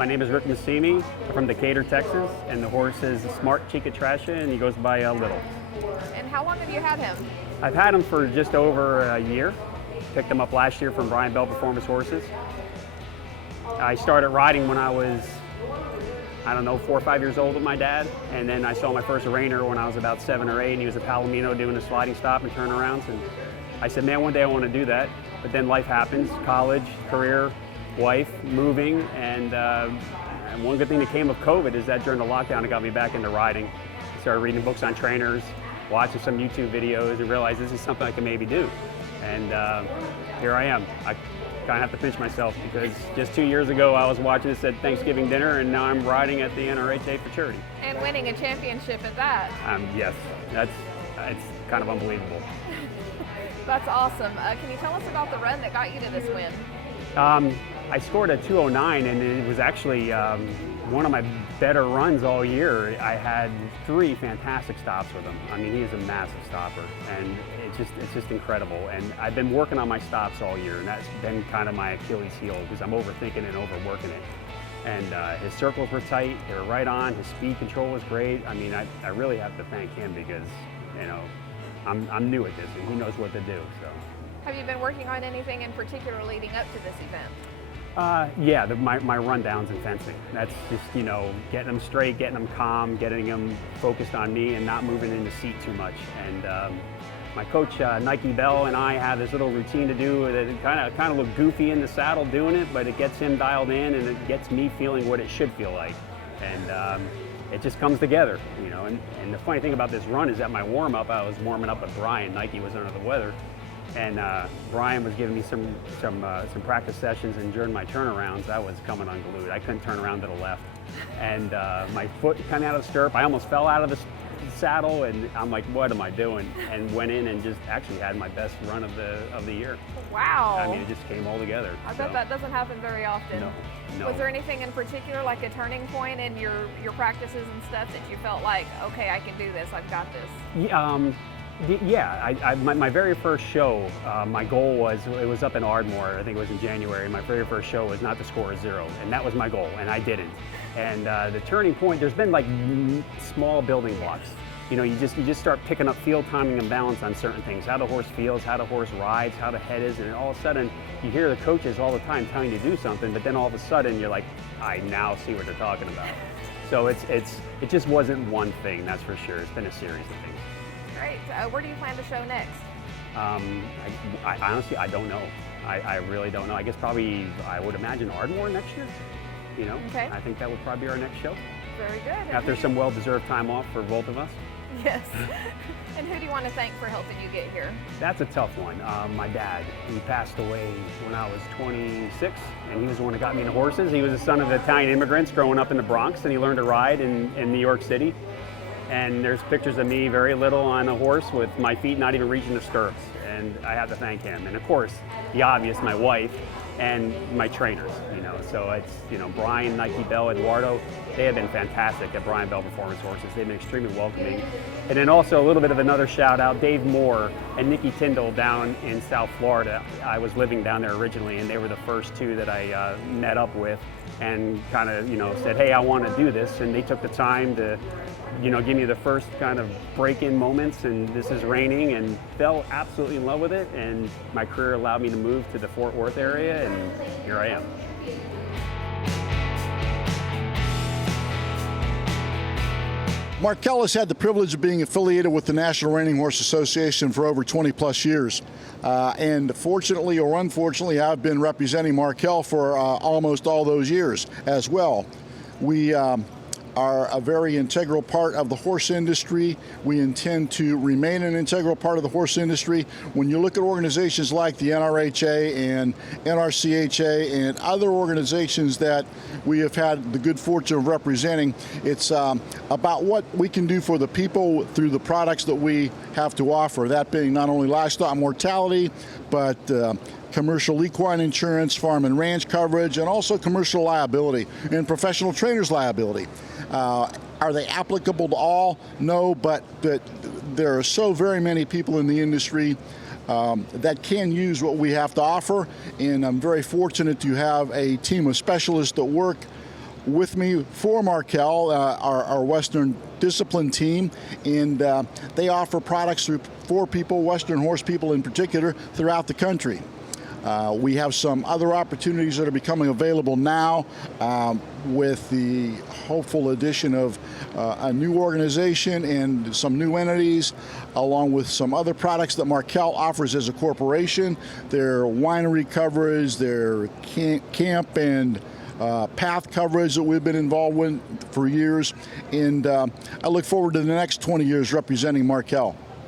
My name is Rick Massimi from Decatur, Texas, and the horse is Smart Chica Trasha, and he goes by Little. And how long have you had him? I've had him for just over a year. Picked him up last year from Brian Bell Performance Horses. I started riding when I was, 4 or 5 years old with my dad, and then I saw my first reiner when I was about 7 or 8, and he was at Palomino doing a sliding stop and turnarounds, and I said, man, one day I want to do that. But then life happens, college, career, wife, moving, and one good thing that came of COVID is that during the lockdown it got me back into riding. I started reading books on trainers, watching some YouTube videos, and realized this is something I can maybe do. And here I am. I kind of have to pinch myself because just 2 years ago I was watching this at Thanksgiving dinner, and now I'm riding at the NRHA Futurity. And winning a championship at that. Yes, it's kind of unbelievable. That's awesome. Can you tell us about the run that got you to this win? I scored a 209, and it was actually one of my better runs all year. I had 3 fantastic stops with him. I mean, he is a massive stopper, and it's just incredible. And I've been working on my stops all year, and that's been kind of my Achilles heel because I'm overthinking and overworking it. And his circles were tight, they were right on, his speed control was great. I mean, I really have to thank him because, I'm new at this, and he knows what to do. So. Have you been working on anything in particular leading up to this event? Yeah, my rundowns and fencing. That's just, getting them straight, getting them calm, getting them focused on me and not moving in the seat too much. And my coach, Nike Bell, and I have this little routine to do that kind of look goofy in the saddle doing it, but it gets him dialed in and it gets me feeling what it should feel like. And it just comes together, And the funny thing about this run is that my warm-up, I was warming up with Brian. Nike was under the weather. And Brian was giving me some practice sessions, and during my turnarounds, I was coming unglued. I couldn't turn around to the left, and my foot coming out of the stirrup. I almost fell out of the saddle, and I'm like, "What am I doing?" And went in and just actually had my best run of the year. Wow! I mean, it just came all together. I bet that doesn't happen very often. No. Was there anything in particular, like a turning point in your practices and stuff, that you felt like, okay, I can do this. I've got this. Yeah, my very first show, my goal was, it was up in Ardmore, I think it was in January. My very first show was not to score a 0, and that was my goal, and I didn't. And the turning point, there's been like small building blocks. You just start picking up field timing and balance on certain things, how the horse feels, how the horse rides, how the head is, and all of a sudden you hear the coaches all the time telling you to do something, but then all of a sudden you're like, I now see what they're talking about. So it just wasn't one thing, that's for sure. It's been a series of things. Great. Where do you plan to show next? I honestly, I don't know. I really don't know. I guess probably, I would imagine Ardmore next year. Okay. I think that would probably be our next show. Very good. After some well-deserved time off for both of us. Yes. And who do you want to thank for helping you get here? That's a tough one. My dad, he passed away when I was 26, and he was the one that got me into horses. He was the son of Italian immigrants growing up in the Bronx, and he learned to ride in New York City. And there's pictures of me very little on a horse with my feet not even reaching the stirrups, and I have to thank him. And of course, the obvious, my wife and my trainers, So it's, Brian, Nike Bell, Eduardo, they have been fantastic at Brian Bell Performance Horses. They've been extremely welcoming. And then also a little bit of another shout out, Dave Moore and Nikki Tyndall down in South Florida. I was living down there originally, and they were the first 2 that I met up with and kind of, said, hey, I want to do this. And they took the time to, give me the first kind of break-in moments, and this is raining, and fell absolutely in love with it. And my career allowed me to move to the Fort Worth area, and here I am. Markel has had the privilege of being affiliated with the National Reining Horse Association for over 20 plus years. And fortunately or unfortunately, I've been representing Markel for almost all those years as well. We are a very integral part of the horse industry. We intend to remain an integral part of the horse industry. When you look at organizations like the NRHA and NRCHA and other organizations that we have had the good fortune of representing, it's about what we can do for the people through the products that we have to offer, that being not only livestock mortality, but commercial equine insurance, farm and ranch coverage, and also commercial liability and professional trainers liability. Are they applicable to all? No, but there are so very many people in the industry that can use what we have to offer, and I'm very fortunate to have a team of specialists that work with me for Markel, our Western discipline team, and they offer products for people, Western horse people in particular, throughout the country. We have some other opportunities that are becoming available now with the hopeful addition of a new organization and some new entities, along with some other products that Markel offers as a corporation. Their winery coverage, their camp and path coverage that we've been involved with for years. And I look forward to the next 20 years representing Markel.